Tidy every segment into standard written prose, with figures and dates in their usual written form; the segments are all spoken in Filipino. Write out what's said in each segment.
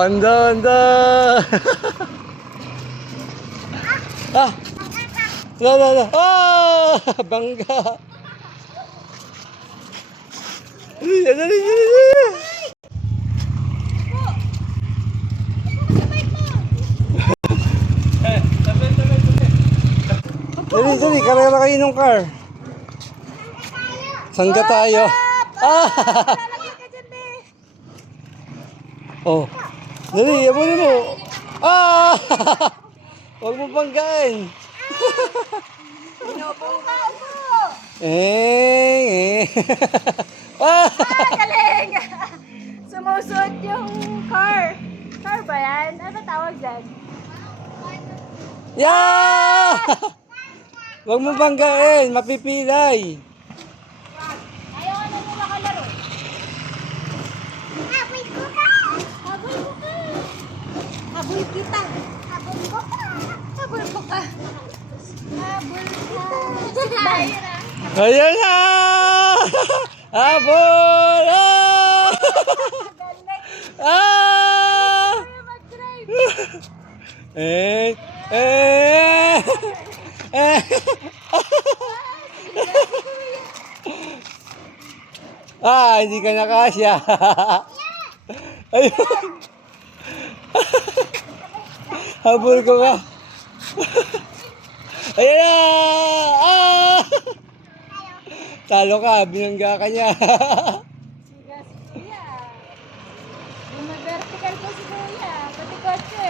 Anda, anda. Ah, la, la, la. Ah, bangga. Dali, dali, dali, dali. Dali, dali, karera kayo ng car. Sangga tayo. Ah! Oh. Dali, abulin mo. Ah! Huwag mo banggain. Eh. Ah! Galing! Sumusot yung car. Car ba yan? Ano tawag dyan? Yeah! Huwag mo banggain, mapipilay. Ayaw ka na nila kalaro. Habol ko ka! Habol ko ka! Habol kita! Habol ko ka! Habol ko ka! Habol kita! Ayan na! Habol! Ah! Ah! Eh! Eh! Eh! Ah, hindi ka nakasya. Ayun. Habol ko ka. Ayan na! Ah! Talo ka, binangga ka niya. Sigas kuya. Yung mag-vertical ko si kuya. Pati kotse.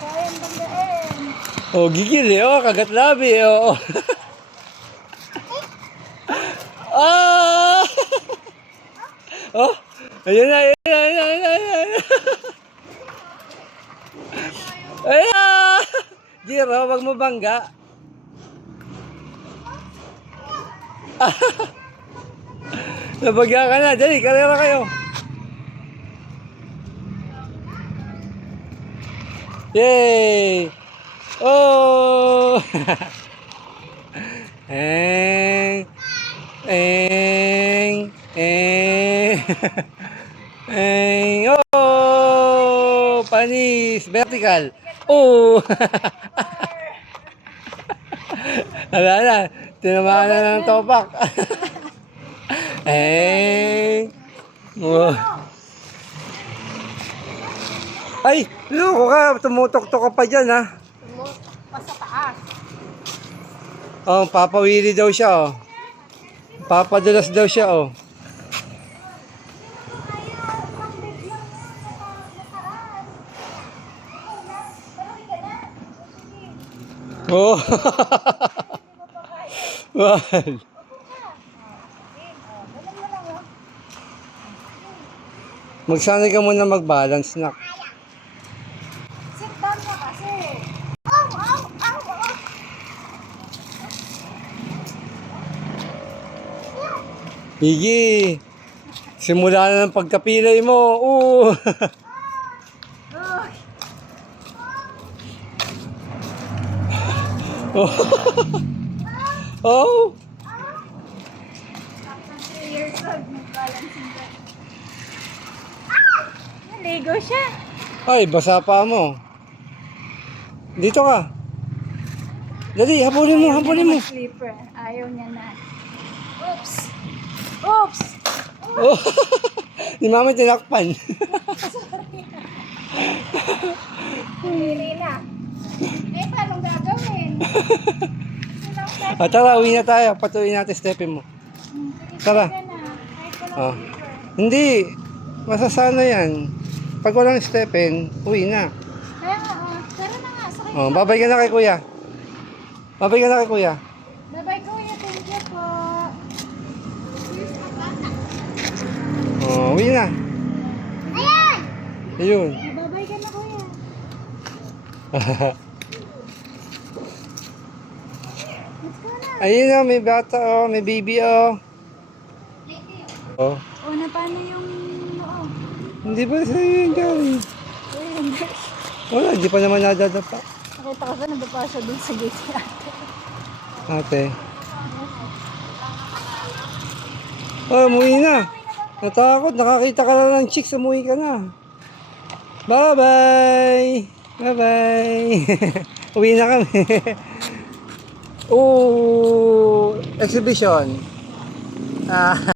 Kayang banggain. Oh, gigil eh. Oh, kagat labi eh. Oh. Ah! Oh, ayun na, ayun na, ayun na, ayun na, ayun na. Ayun na! Giro, wag mo bangga. Ah! Nabagya ka na. Dali, karera kayo. Yay! Oh! Eng! Eng! Eng! Eng! Oh! Panis! Vertical! Oh! Wala na. Tinamaan na ng topak. Eng! Oh! Ay! Loko ka! Tumutok-tok ka pa dyan ha! Pa sa taas. Oh, papawili daw siya oh. Papadulas daw siya oh. Oh. Wal. Magsanay ka muna mag-balance na. Sit down na kasi. Ow! Ow! Ow! Ow! Higi. Simula na ng pagkapilay mo. Oo. Oh. Oh. After 3 years old, mag-balancing ka. Naligo siya. Ay, basa pa mo. Dito ka. Dali, habulin mo, habulin mo. Sleeper. Ayaw niya na. Oops! Oops! Oh. Ni mama tinakpan. Hindi na. Eh, paano gagawin? Ah, tara, uwi na tayo. Patuloy natin stepin mo. Tara. Oh. Hindi. Masasana yan. Pag walang stepin, uwi na. Kaya nga, tara na nga. Sakay Oh, babay ka na kay kuya. Babay ka na kay kuya. Bye-bye, kuya. Thank you po. Oh, uwi na. Ayan! Ayun. Bye-bye ka na, kuya. Let's go na. Ayun na, may bata oh, may baby oh. Oh. O, na paano yung noo? Hindi ba sa'yo yung galing? Ayun. Wala, hindi pa naman nadadapa. Nakita ko sa nababa siya dun sa gate niya. Ate. Oh, umuwi na. Natakot, nakakita ka na ng chicks, umuwi ka na. Bye-bye! Bye-bye! Uwi na kami. Exhibition. Ah,